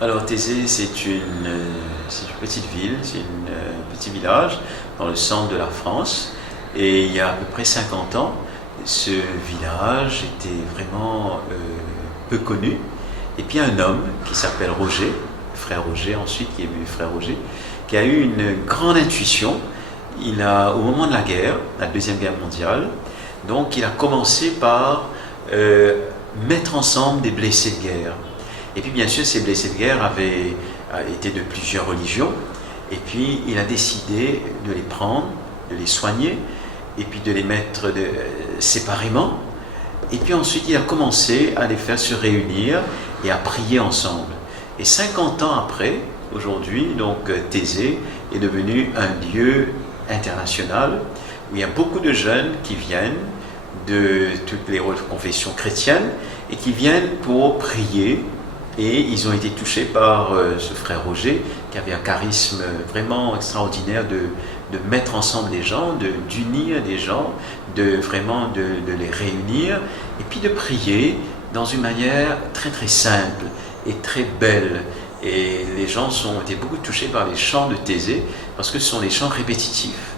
Alors Thésée, c'est une petite ville, c'est un petit village dans le centre de la France. Et il y a à peu près 50 ans, ce village était vraiment peu connu. Et puis un homme qui s'appelle Roger, frère Roger ensuite, qui est devenu frère Roger, qui a eu une grande intuition. Au moment de la guerre, la Deuxième Guerre mondiale, donc il a commencé par mettre ensemble des blessés de guerre. Et puis bien sûr, ces blessés de guerre avaient été de plusieurs religions. Et puis il a décidé de les prendre, de les soigner, et puis de les mettre séparément. Et puis ensuite, il a commencé à les faire se réunir et à prier ensemble. Et 50 ans après, aujourd'hui, donc Thésée est devenu un lieu international où il y a beaucoup de jeunes qui viennent de toutes les confessions chrétiennes et qui viennent pour prier. Et ils ont été touchés par ce frère Roger qui avait un charisme vraiment extraordinaire de mettre ensemble des gens, d'unir des gens, de les réunir et puis de prier dans une manière très très simple et très belle. Et les gens ont été beaucoup touchés par les chants de Thésée parce que ce sont des chants répétitifs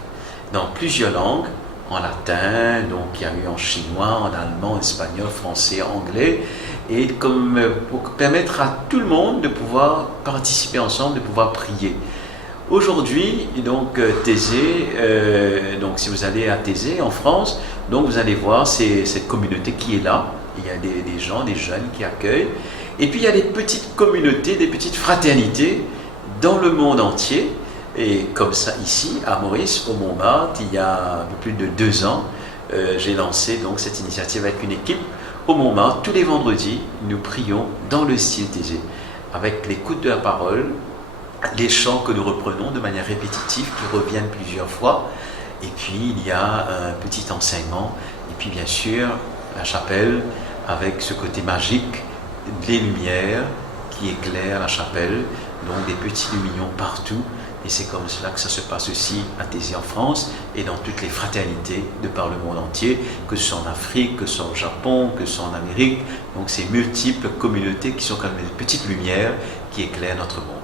dans plusieurs langues, en latin, donc il y a eu en chinois, en allemand, espagnol, français, anglais, et pour permettre à tout le monde de pouvoir participer ensemble, de pouvoir prier. Aujourd'hui, donc Thésée, donc si vous allez à Thésée en France, donc vous allez voir cette communauté qui est là. Il y a des gens, des jeunes qui accueillent. Et puis il y a des petites communautés, des petites fraternités dans le monde entier. Et comme ça ici, à Maurice, au Montmartre, il y a un peu plus de 2 ans, j'ai lancé donc cette initiative avec une équipe au Montmartre. Tous les vendredis, nous prions dans le style Thésée, avec l'écoute de la parole, les chants que nous reprenons de manière répétitive, qui reviennent plusieurs fois. Et puis il y a un petit enseignement. Et puis bien sûr, la chapelle, avec ce côté magique, des lumières qui éclairent la chapelle, donc des petits lumignons partout. Et c'est comme cela que ça se passe aussi à Thésée en France et dans toutes les fraternités de par le monde entier, que ce soit en Afrique, que ce soit au Japon, que ce soit en Amérique. Donc ces multiples communautés qui sont comme des petites lumières qui éclairent notre monde.